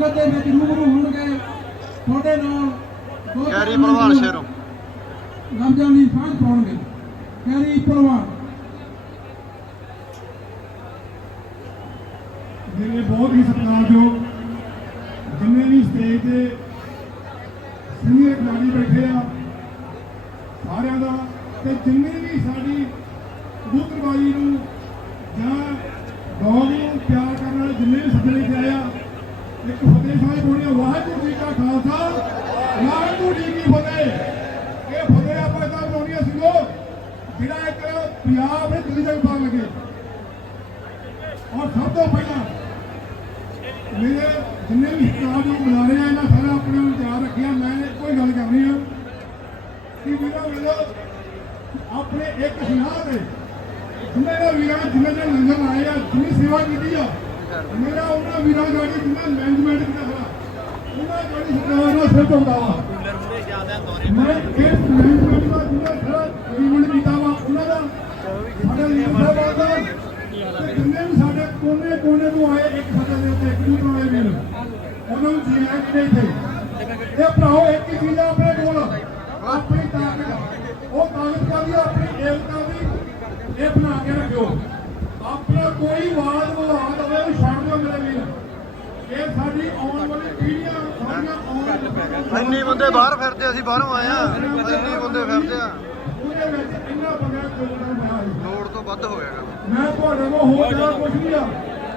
ਸੰਗਤ ਦੇ ਵਿੱਚ ਰੂਬਰੂ ਹੋਣਗੇ ਤੁਹਾਡੇ ਨਾਲ ਕੈਰੀ ਭਲਵਾਨ ਸ਼ੇਰੋਂ ਦੀ ਸਾਂਝ ਪਾਉਣਗੇ। ਕੈਰੀ ਭਲਵਾਨ ਮੇਰੇ ਬਹੁਤ ਹੀ ਸਤਿਕਾਰਯੋਗ ਜਿੰਨੇ ਵੀ ਸਟੇਜ ਤੇ ਸੀਨੀਅਰ ਖਿਡਾਰੀ ਬੈਠੇ ਆ ਸਾਰਿਆਂ ਦਾ ਤੇ ਜਿੰਨੇ ਵੀ ਸਾਡੀ ਕਬੂਤਰਬਾਜੀ ਨੂੰ ਜਾਂ ਡੌਗ ਨੂੰ ਪਿਆਰ ਕਰਨ ਵਾਲੇ ਜਿੰਨੇ ਵੀ ਸੱਜਣੇ ਤੇ ਆਇਆ ਇੱਕ ਫਤਿਹ ਸਾਹਿਬ ਬੋਲਿਆ ਵਾਹਿਗੁਰੂ ਜੀ ਕਾ ਖਾਲਸਾ, ਵਾਹਿਗੁਰੂ ਜੀ ਕੀ ਫਤਿਹ। ਇਹ ਫਤਿਹ ਆਪਾਂ ਤਾਂ ਬੋਲੀਆਂ ਸੀ ਲੋਕ ਜਿਹੜਾ ਇੱਕ ਪੰਜਾਬ ਦੇ ਦਿੱਲੀ ਤੱਕ ਪਾਣ ਲੱਗੇ। ਔਰ ਸਭ ਤੋਂ ਪਹਿਲਾਂ, ਮੇਰੇ ਜਿੰਨੇ ਵੀ ਸਟਾਫ ਨੂੰ ਬੁਲਾ ਰਹੇ ਆ, ਇਹਨਾਂ ਸਾਰਾ ਆਪਣੇ ਨੂੰ ਤਿਆਰ ਰੱਖਿਆ। ਮੈਂ ਕੋਈ ਗੱਲ ਕਰਨੀ ਆ ਕਿ ਵੀਰਾਂ ਵੱਲੋਂ ਆਪਣੇ ਇੱਕ ਸੁਨਾਹ ਤੇ ਜਿੰਨੇ ਵੀਰਾਂ, ਜਿੰਨੇ ਦੇ ਲੰਗਰ ਆਏ ਆ, ਜਿੰਨੀ ਸੇਵਾ ਕੀਤੀ ਆ ਮੇਰਾ ਉਹਨਾਂ ਵੀਰਾਂ ਗਾੜੀ ਜਿੰਨਾ ਮੈਨੇਜਮੈਂਟ ਹੋਇਆ ਉਹਨਾਂ ਗਾੜੀ ਸਰਕਾਰ ਦਾ ਸਿਰ ਝੁਕਦਾ ਵਾ। ਮੈਂ ਇਹ ਮੈਨੇਜਮੈਂਟ ਦਾ ਜਿੰਨਾ ਸਾਰਾ ਅਗਰੀਮੈਂਟ ਕੀਤਾ ਵਾ ਉਹਨਾਂ ਦਾ। ਸਾਡੇ ਲੀਡਰ ਸਾਹਿਬਾਨ ਦਾ ਜਿੰਨੇ ਵੀ ਸਾਡੇ ਕੋਨੇ ਕੋਨੇ ਤੋਂ ਆਏ ਇੱਕ ਫਤਿਹ ਦੇ ਉੱਤੇ ਇੱਕ ਦੂਜੇ ਵਾਲੇ ਵੀਰ ਉਹਨਾਂ ਨੂੰ ਜੀ ਆਇਆਂ ਕਿ ਇੱਥੇ। ਇਹ ਭਰਾਓ ਇੱਕ ਹੀ ਚੀਜ਼ ਆਪਣੇ ਕੋਲ ਆਪਣੀ ਤਾਕਤ ਉਹ ਤਾਕਤ ਕਾਦੀ ਆਪਣੀ ਏਕਤਾ ਦੀ ਇਹ ਬਣਾ ਕੇ ਰੱਖਿਓ ਆਪਣਾ ਕੋਈ ਵਾਦ ਵਿਵਾਦ ਹੋਵੇ ਉਹ ਛੱਡ ਦਿਓ ਮੇਰੇ ਵੀਰ ਇਹ ਸਾਡੀ ਆਉਣ ਵਾਲੀ ਪੀੜ੍ਹੀਆਂ ਸਾਡੀਆਂ ਆਉਣ ਇੰਨੀ ਬੰਦੇ ਬਾਹਰ ਫਿਰਦੇ ਅਸੀਂ ਬਾਹਰੋਂ ਆਏ ਆ। ਇੰਨੀ ਬੰਦੇ ਫਿਰਦੇ ਆ। ਲੋੜ ਤੋਂ ਵੱਧ ਹੋਏਗਾ ਮੈਂ ਤੁਹਾਡੇ ਕੋਲ ਹੋਰ ਜ਼ਿਆਦਾ ਕੁਝ ਨਹੀਂ ਆ।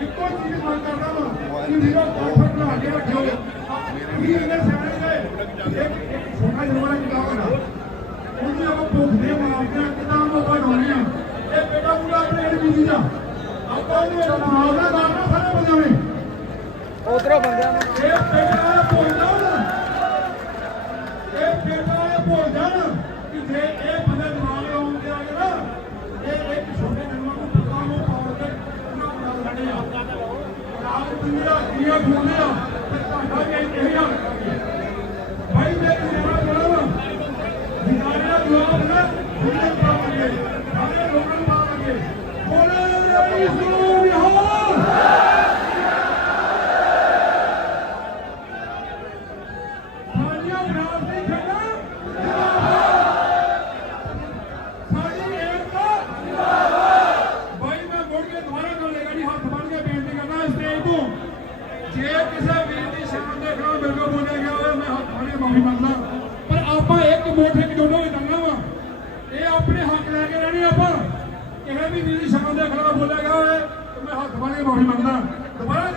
ਇੱਕੋ ਚੀਜ਼ ਮੰਗ ਕਰਦਾ ਵਾਂ ਕਿ ਮੇਰਾ ਕਾਫਰ ਬਣਾ ਕੇ ਰੱਖਿਓ। ਕੀ ਇਹਨੇ ਸਿਆਣੇ ਦੇ ਇੱਕ ਛੋਟਾ ਜਿਹਾ ਕਿਤਾਬ ਹੈਗਾ ਉਹਦੀ ਆਪਾਂ ਭੁੱਖ ਦੇ ਮਾਰਦੇ ਆ ਕਿਤਾਬ ਆਪਾਂ ਢੋਣੇ ਆ ਇਹ ਬੇਟਾ ਪੂਰਾ ਆਪਣੇ ਇਹ ਬੀਜੀ ਦਾ। ਆਪਾਂ ਉਹਨੂੰ ਨਾਲ ਦਾ ਦਾਣਾ ਸਾਰੇ ਨੇ ਉਧਰੋਂ ਬੰਦਿਆਂ ਨੂੰ ਇਹ ਬੇਟਾ ਇਹ ਭੁੱਲ ਜਾਣ ਇਹ ਬੇਟਾ ਇਹ ਭੁੱਲ ਜਾਣ ਕਿ ਜੇ ਇਹ ਬੰਦੇ ਦਿਮਾਗ ਲਾਉਣ ਤੇ ਆ ਗਏ ਨਾ ਇਹ ਇੱਕ ਛੋਟੇ ਜਨਮਾਂ ਨੂੰ ਪੱਕਾ ਨੂੰ ਪਾਉਣ ਤੇ ਉਹਨਾਂ ਬਣਾ ਲੜੇ ਆ ਆਪ ਦੁਨੀਆ ਦੀਆਂ ਖੋਲੇ ਆ ਤੇ ਤੁਹਾਡਾ ਵੀ ਇਹੀ ਹਾਲ ਕਰਾਂਗੇ ਭਾਈ ਮੈਂ ਤੁਹਾਡਾ ਬੜਾ ਵਾ ਜਿਨਾਰਿਆ ਜਵਾਬ ਨਾ ਉਹਨੇ ਪਾਵਾਂਗੇ ਸਾਰੇ ਲੋਕਾਂ ਨੂੰ ਪਾਵਾਂਗੇ ਬੋਲੇ ਸੋ ਨਿਹਾਲ ਸਾਡੀਆਂ ਵਿਰਾਸਤ ਦੀ ਖੰਡਾ ਸਾਡੀ ਏਕਤਾ ਬਾਈ ਮੈਂ ਮੁੜ ਕੇ ਦੁਬਾਰਾ ਗੱਲ ਲਗਾ ਜੀ ਹੱਥ ਬੰਨ ਕੇ ਬੇਨਤੀ ਕਰਦਾ ਸਟੇਜ ਤੋਂ ਜੇ ਕਿਸੇ ਵੀਰ ਦੀ ਸ਼ਾਨ ਦੇ ਖਿਲਾਫ ਮੇਰੇ ਕੋਲ ਬੋਲਿਆ ਗਿਆ ਹੋਵੇ ਮੈਂ ਹੱਥ ਬੰਨ ਕੇ ਮਾਫੀ ਮੰਗਦਾ ਪਰ ਆਪਾਂ ਇੱਕ ਮੋਠ ਇੱਕ ਜੋੜੋ ਵਿੱਚ ਚੱਲਣਾ ਵਾ ਇਹ ਆਪਣੇ ਹੱਕ ਲੈ ਕੇ ਰਹਿਣੇ ਆਪਾਂ ਕਿਸੇ ਵੀ ਵੀਰ ਦੀ ਸ਼ਾਨ ਦੇ ਖਿਲਾਫ ਬੋਲਿਆ ਗਿਆ ਹੋਵੇ ਤੇ ਮੈਂ ਹੱਥ ਬੰਨ ਕੇ ਮਾਫੀ ਮੰਗਦਾ। ਦੁਬਾਰਾ